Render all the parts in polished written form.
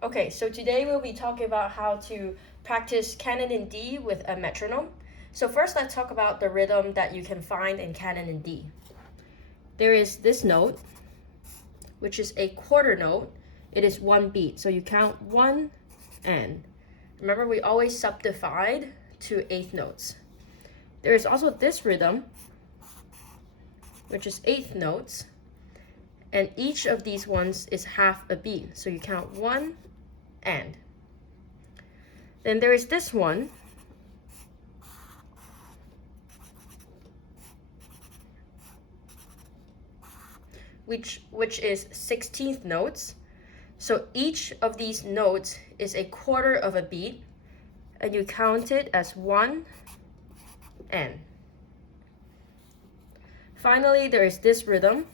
Okay, so today we'll be talking about how to practice Canon in D with a metronome. So first let's talk about the rhythm that you can find in Canon in D. There is this note, which is a quarter note. It is one beat, so you count one and. Remember, we always subdivide to eighth notes. There is also this rhythm, which is eighth notes, and each of these ones is half a beat, so you count one and. Then there is this one, which is 16th notes. So each of these notes is a quarter of a beat, and you count it as one and. Finally, there is this rhythm,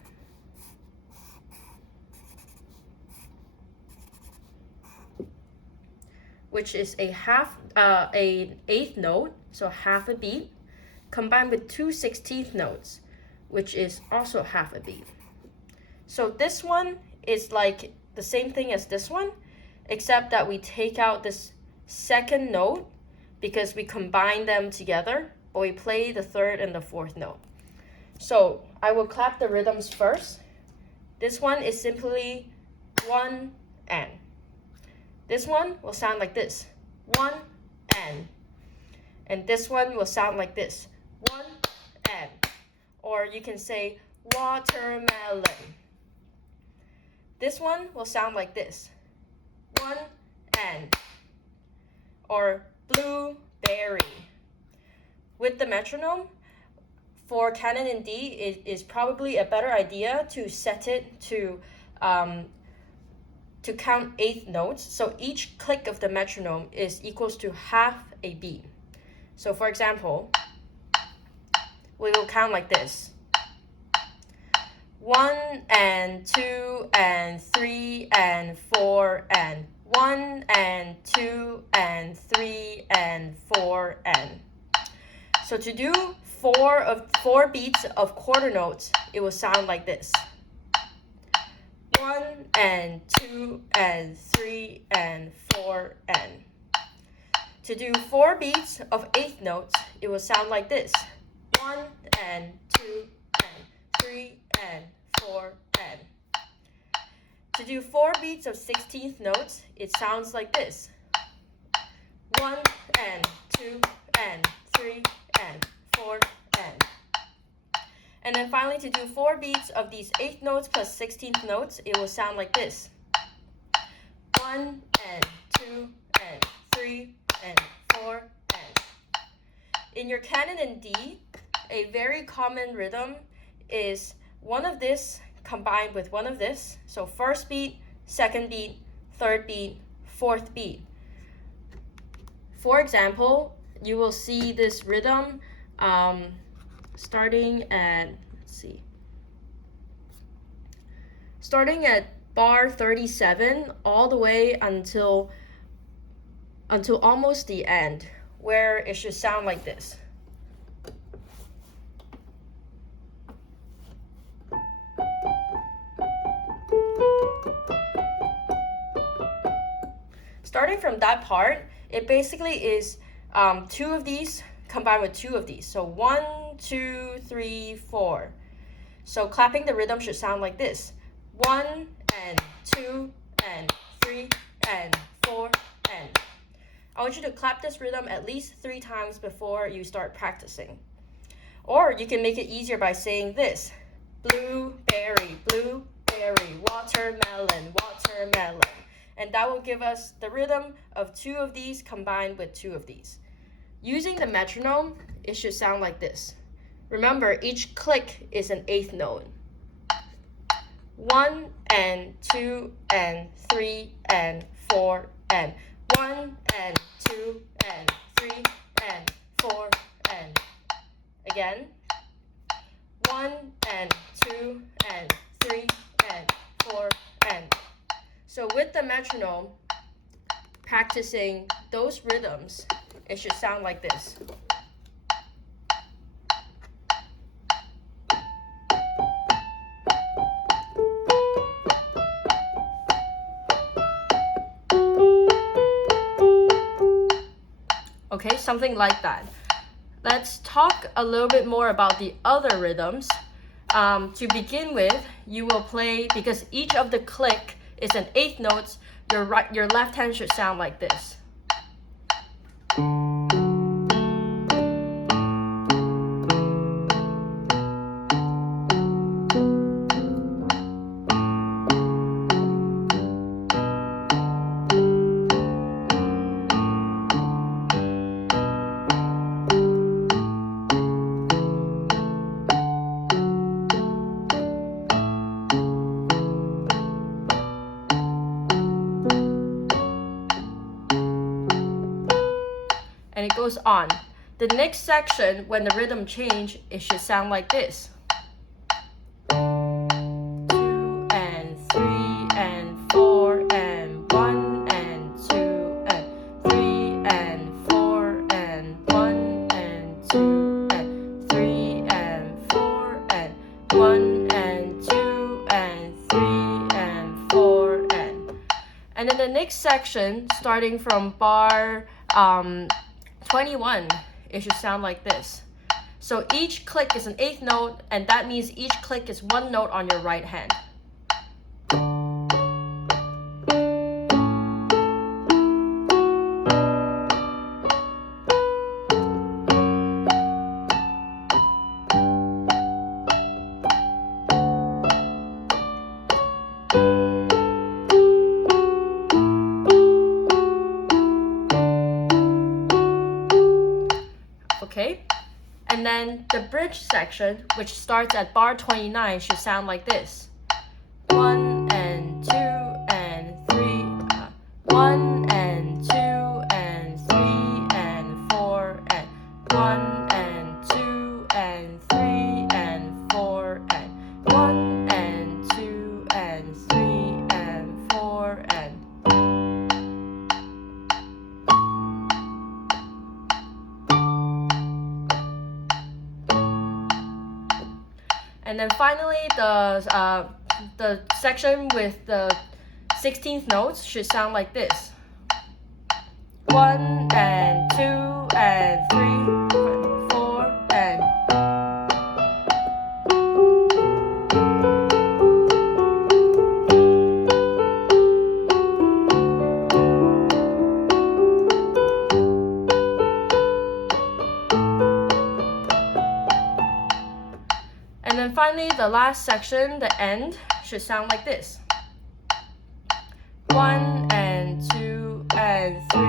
which is a eighth note, so half a beat, combined with two 16th notes, which is also half a beat. So this one is like the same thing as this one, except that we take out this second note because we combine them together, but we play the third and the fourth note. So I will clap the rhythms first. This one is simply one and. This one will sound like this, one and. And this one will sound like this, one and. Or you can say watermelon. This one will sound like this, one and. Or blueberry. With the metronome, for Canon in D, it is probably a better idea to set it to count eighth notes. So each click of the metronome is equals to half a beat. So for example, we will count like this. 1 and 2 and 3 and 4 and 1 and 2 and 3 and 4 and. So to do four beats of quarter notes, it will sound like this. 1 and 2 and 3 and 4 and. To do 4 beats of eighth notes, it will sound like this. 1 and 2 and 3 and 4 and. To do 4 beats of 16th notes, it sounds like this. 1 and 2 and 3 and 4 and. And then finally, to do 4 beats of these eighth notes plus 16th notes, it will sound like this. 1 and 2 and 3 and 4 and. In your Canon in D, a very common rhythm is one of this combined with one of this. So first beat, second beat, third beat, fourth beat. For example, you will see this rhythm starting at bar 37 all the way until almost the end, where it should sound like this. Starting from that part, it basically is 2 of these combined with 2 of these. So 1, 2, 3, 4. So clapping the rhythm should sound like this. 1 and 2 and 3 and 4 and. I want you to clap this rhythm at least 3 times before you start practicing. Or you can make it easier by saying this. Blueberry, blueberry, watermelon, watermelon. And that will give us the rhythm of 2 of these combined with 2 of these. Using the metronome, it should sound like this. Remember, each click is an eighth note. 1 and 2 and 3 and 4 and. 1 and 2 and 3 and 4 and. Again. 1 and 2 and 3 and 4 and. So with the metronome, practicing those rhythms, it should sound like this. Okay, something like that. Let's talk a little bit more about the other rhythms. To begin with, you will play, because each of the click is an eighth notes, your left hand should sound like this. And it goes on. The next section, when the rhythm change, it should sound like this. 2 and 3 and 4 and 1 and 2 and 3 and 4 and 1 and 2 and 3 and 4 and 1 and 2 and 3 and 4 and then the next section, starting from bar 21, it should sound like this. So each click is an eighth note, and that means each click is one note on your right hand. Okay, and then the bridge section, which starts at bar 29, should sound like this. 1 and 2 and 3, 1 and 2 and 3 and 4 and 1 and 2 and 3 and 4 and 1 and 2 and 3 and 4 and And then finally, the section with the 16th notes should sound like this. 1 and 2 and 3 and 4 and And then finally, the last section, the end, should sound like this. 1 and 2 and 3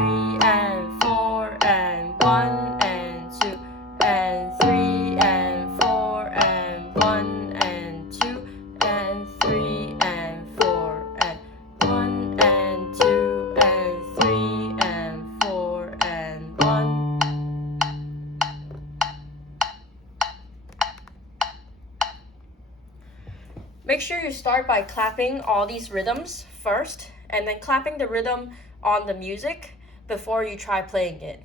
and 4 and 1 and 2 and 3 and 4 and 1 and 2 and 3 and 4 and 1 and 2 and 3 and 4 and 1. Make sure you start by clapping all these rhythms first, and then clapping the rhythm on the music before you try playing it.